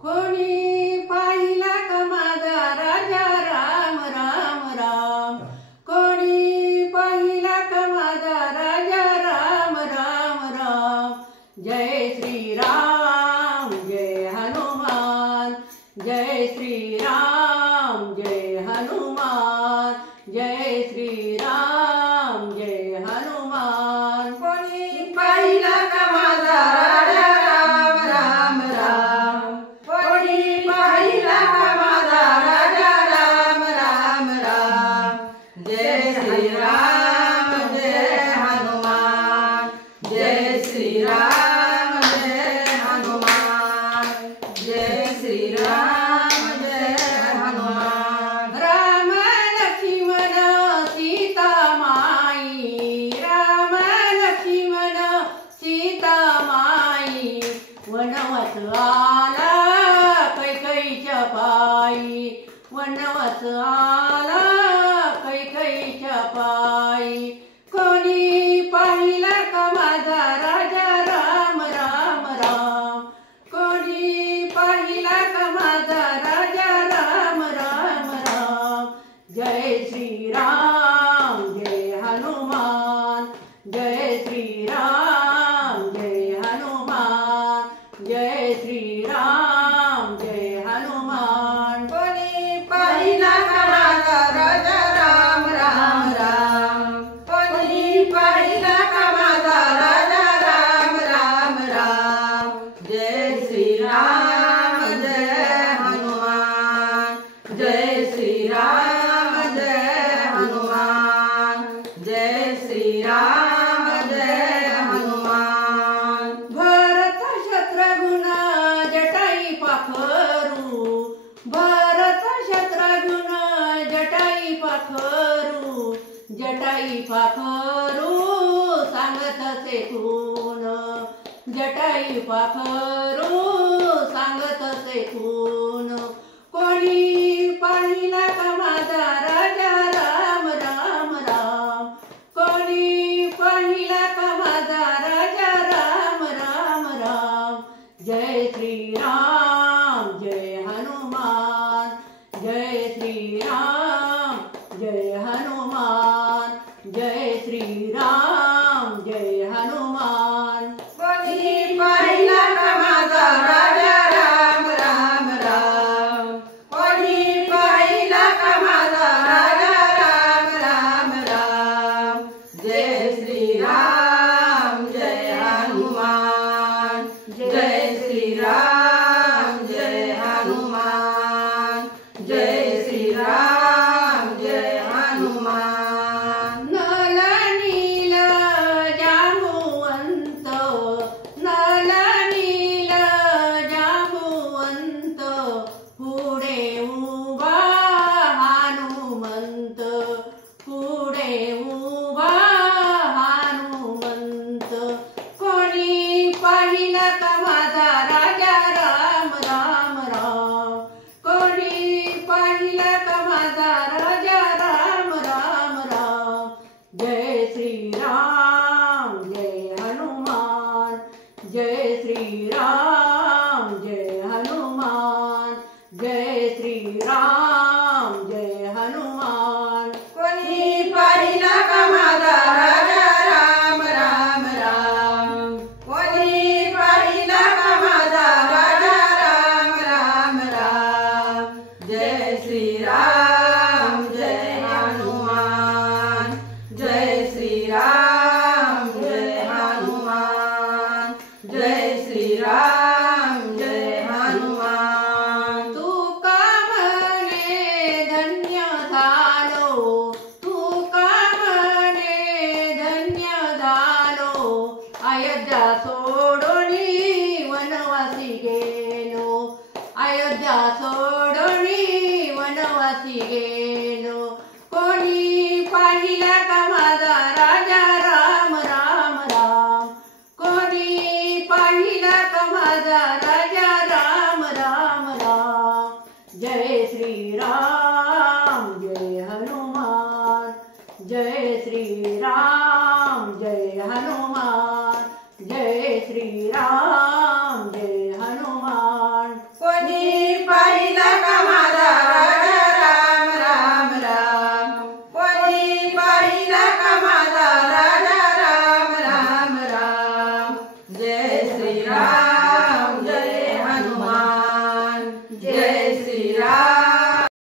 कोणी पाहिला का माझा राजा राम राम राम। कोणी पाहिला का माझा राजा राम राम राम। जय श्री राम जय हनुमान। जय श्री राम जय हनुमान। जय श्री राम जय हनुमान। कोणी पाहिला का माझा राजा राम राम राम। कोणी पाहिला का माझा राजा राम राम राम। जय श्री राम जय हनुमान। जय श्री राम जय हनुमान। जय श्री राम जय हनुमान। राम लक्ष्मण सीता माई। राम लक्ष्मण सीता माई। वनवास आला कैकईच्या पायी। वनवास आला कैकईच्या पायी। कोणी पाहिला का माझा राजा राम राम राम। कोणी पाहिला का माझा राजा राम राम राम। जय श्री राम जय हनुमान। जय श्री राम जय हनुमान। जय श्री राम जय हनुमान। कोणी पाहिला का माझा राजा राम राम राम। कोणी पाहिला का माझा राजा राम राम राम। जय श्री राम जय हनुमान। जय श्री राम जय हनुमान। जय श्री राम जय हनुमान। भरत शत्रुघ्न जटाई पाखरू। भरत शत्रुघ्न जटाई पाखरू। जटाई पाखरू सांगत असे खून। जटाई पाखरू सांगत असे खून। कोणी पाहिला का माझा राजा राम राम राम। कोणी पाहिला का माझा राजा राम राम राम। जय श्री राम जय हनुमान। जय श्री राम जय हनुमान। जय श्री राम जय हनुमान। कोणी पाहिला का माझा राजा राम राम राम। कोणी पाहिला का माझा राजा राम राम राम। जय श्री राम जय हनुमान। जय श्री राम जय हनुमान। जय श्री राम जय हनुमान। नल नील जांबुवंत। नल नील जांबुवंत। पुढे उभा हनुमंत। पुढे उभा हनुमंत। कोणी पाहिला का माझा राजा राम राम राम। कोणी पाहिला का माझा राजा राम राम राम। जय श्री राम जय हनुमान। जय श्री राम जय हनुमान। जय श्री राम जय हनुमान। कोणी पाहिला का माझा राजा राम राम राम। कोणी पाहिला का माझा राजा राम राम राम। जय श्री राम जय हनुमान। जय श्री राम जय हनुमान। जय श्री राम जय हनुमान। तुका म्हणे धन्य झालो। तुका म्हणे धन्य झालो। अयोध्या सोडून वनवासी गेलो। अयोध्या